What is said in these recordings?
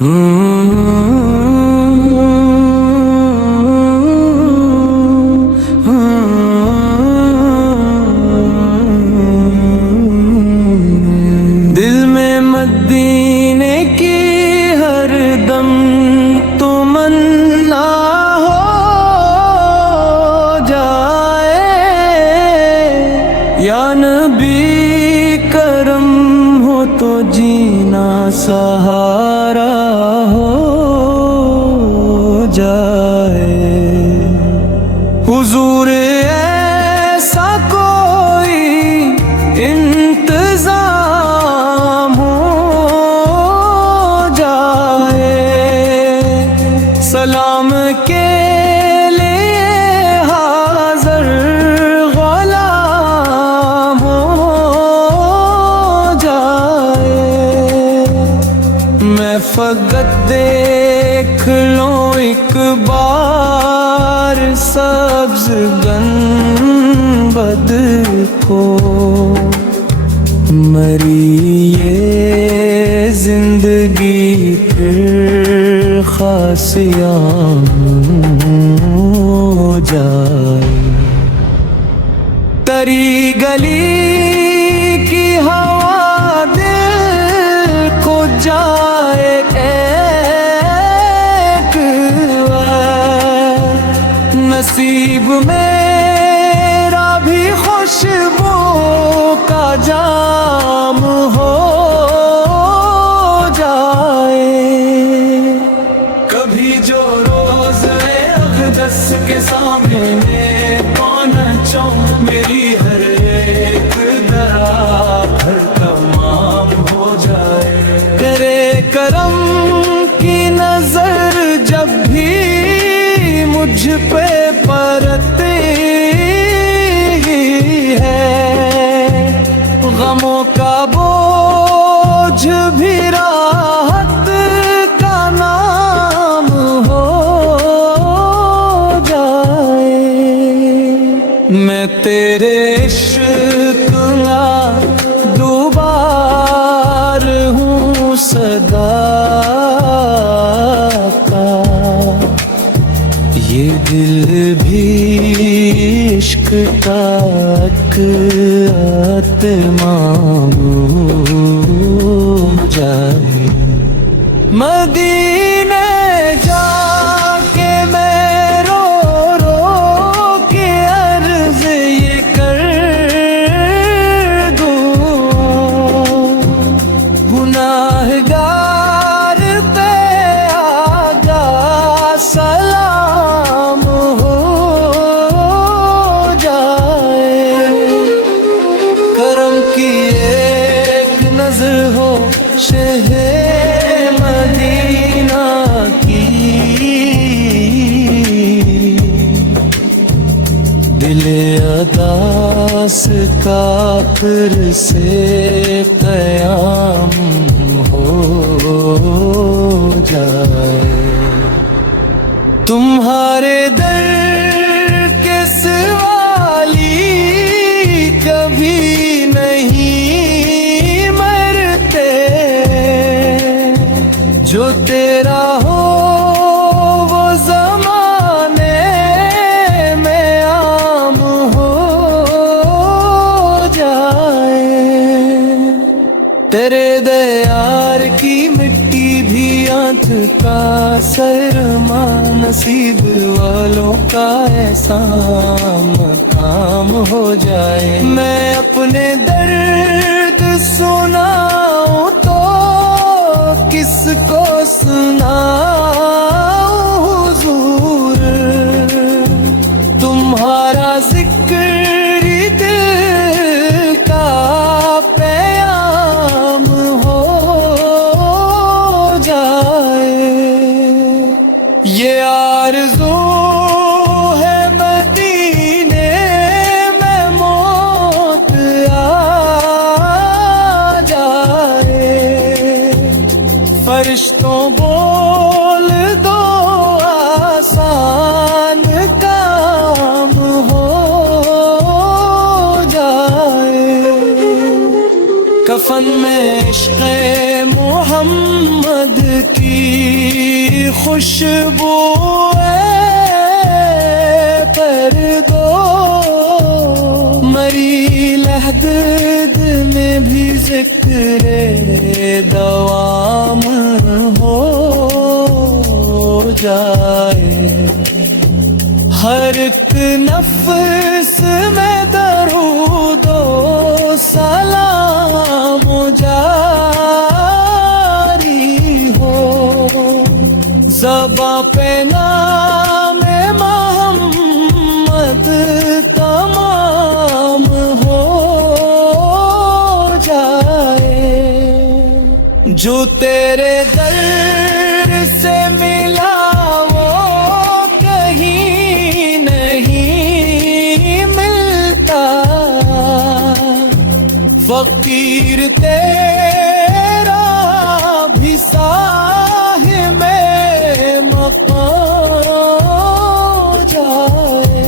دل میں مدینے کی ہر دم تمنا ہو جائے، یا نبی کرم ہو تو جینا سہارا ہو جائے۔ حضور ایسا کوئی انتظام ہو جائے، سلام کے لیے حاضر غلام ہو جائے۔ میں فقط دیکھ لوں ایک بار سبز گنبد کو، مری یہ زندگی پھر خاصیاں ہو جائے۔ تری گلی کی ہوا دل کو جائے ایک بار، نصیب میرا بھی خوشبو کا جام ہو جائے۔ کبھی جو روز اقدس کے سامنے پہنچوں، میری ہر ایک درا بھر تمام ہو جائے۔ تیرے کرم کی نظر جب بھی مجھ پہ پڑتی ہے، غموں کا بوجھ بھی راحت کا نام ہو جائے۔ میں تیرے عشق کا دوبار ہوں صدا کا، یہ دل بھی عشق کا اتمام ہو جائے۔ مدینے جا کے میں رو رو کے عرض یہ کر دوں، گناہگار پہ آجا سلام ہو جائے۔ کرم کی ایک نظر ہو شہر مدینہ کی، دل اداس کافر سے قیام ہو جائے۔ تمہارے در کے سوالی کبھی نہیں مرتے، جو تیرا ہو وہ زمانے میں عام ہو جائے۔ تیرے دیار کی مٹی بھی آنکھ کا سرما، نصیب والوں کا احسان کام ہو جائے۔ میں اپنے درد سناؤں تو کس کو سناؤں حضور، تمہارا ذکر دل کا پیام ہو جائے۔ یہ آرزو ہے مدینے میں موت آ جائے، فرشتوں بول دو آسان کام ہو جائے۔ کفن میں عشق محمد کی خوشبو پردو مری لحد میں بھی ذکر دوام ہو جائے ہر ایک نفس میں درود و سلام جاری ہو زباں پہ نام محمد تمام ہو جائے جو تیرے در سے ملا وہ کہیں نہیں ملتا فقیر تیرا بھی صاحب مقام جائے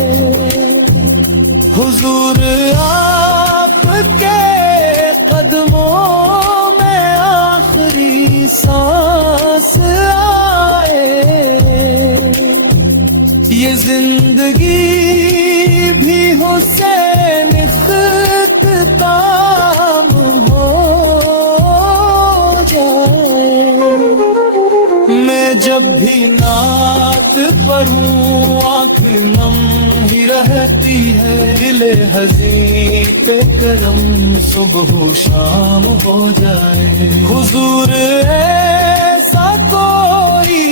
حضور آپ کے قدموں میں آخری سانس آئے یہ زندگی بھی حسین اختتام ہو جائے میں جب بھی نعت پڑھوں آنکھ نم ہی رہتی ہے دل حزین پہ کرم صبح و شام ہو جائے حضور ایسا کوئی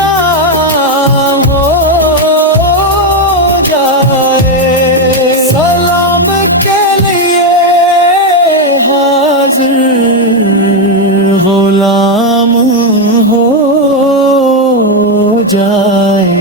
انتظام ہو جائے سلام کے لیے حاضر غلام ہو جائے